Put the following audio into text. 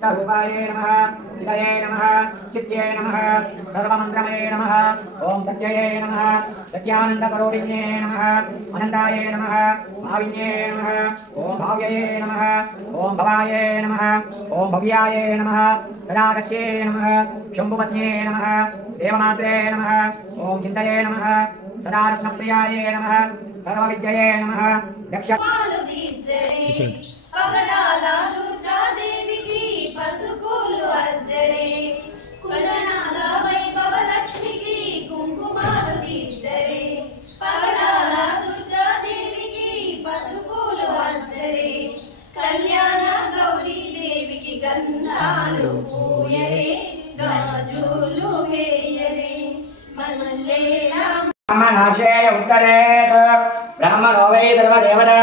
रूपाये नमः चितये नमः चित्ये नमः सर्वमन्त्रमये नमः ओम सत्यये नमः सत्यानन्दकरोडिन्ये नमः अनन्ताये नमः भाविन्ये नमः ओम भाव्यये नमः ओम भवाये नमः ओम भव्याये नमः सदागत्ये नमः शम्भुपत्न्ये नमः देवमात्रे नमः ओम चिन्तये नमः सदारत्नप्रियाये नमः सर्वविद्यये नमः दक्ष పగడాల దుర్గాదేవికి పసుపులు అద్దరే కులనాల వైభవ లక్ష్మికి కుంకుమాలు దిద్దరే పగడాల దుర్గాదేవికి పసుపులు అద్దరే కళ్యాణ గౌరీ దేవికి గంధాలు పూయరే గాజులు వేయరే మల్లెల బ్రహ్మణాశయ ఉత్తరేత్ బ్రహ్మణో వై దేవతా